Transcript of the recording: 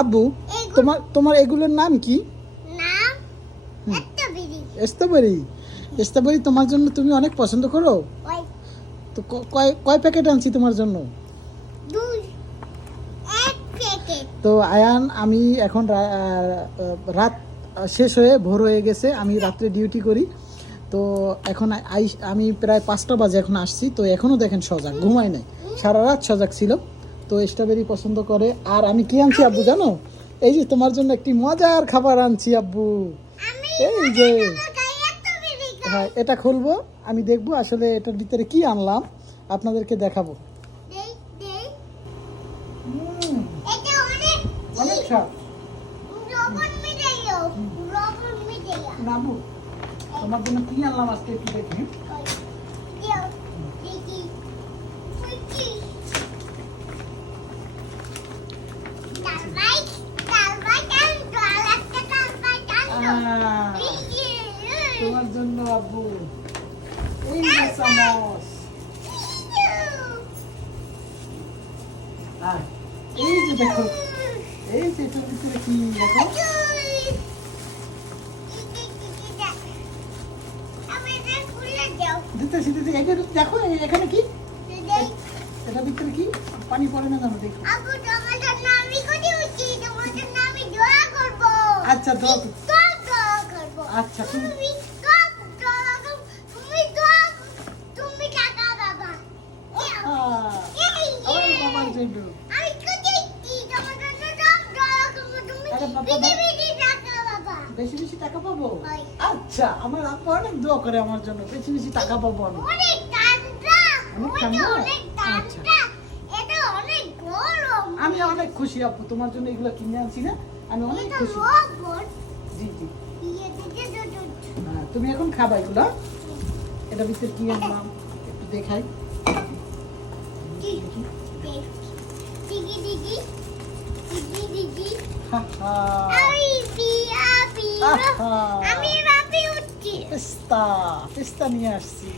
আব্বু, তোমার এগুলোর নাম কি? নাম স্ট্রবেরি। স্ট্রবেরি তোমার জন্য তুমি অনেক পছন্দ করো। তো কয় প্যাকেট আনছি তোমার জন্য? তো আয়ান, আমি এখন রাত শেষ হয়ে ভোর হয়ে গেছে, আমি রাত্রে ডিউটি করি। তো এখন আমি প্রায় 5টা বাজে এখন আসছি। তো এখনও দেখেন সজাগ, ঘুমাই নাই, সারা রাত সজাগ ছিল। তো স্ট্রবেরি পছন্দ করে। আর আমি কি আনছি আব্বু জানো? এই যে তোমার জন্য একটি মজার খাবার আনছি আব্বু। এই যে, হ্যাঁ, এটা খুলবো, আমি দেখবো আসলে এটার ভিতরে কি আনলাম, আপনাদেরকে দেখাবো। অনেক স্বাদ। তোমার জন্য কি আনলাম আজকে একটু দেখি। তোমার জন্য আব্বু এই যে চামচ, এই যে দেখো, এই যে এটার ভিতরে কি দেখো। দিতেছি এটা দেখো, এখানে কি, এটার ভিতরে কি পানি পড়ে না জানো? দেখো। আচ্ছা আচ্ছা, তুমি বেশি বেশি টাকা পাবো? আচ্ছা, আমার আব্বু অনেক দোয়া করে আমার জন্য, বেশি বেশি টাকা পাবো আমি। অনেক ঠান্ডা। আচ্ছা, আমি অনেক খুশি আব্বু, তোমার জন্য এগুলো কিনে আনছি না, আমি অনেক খুশি। জি জি, তুমি এখন খাবা এগুলো। এটা ভিতরে কি আনলাম একটু দেখাই। পিস্তা নিয়ে আসছি।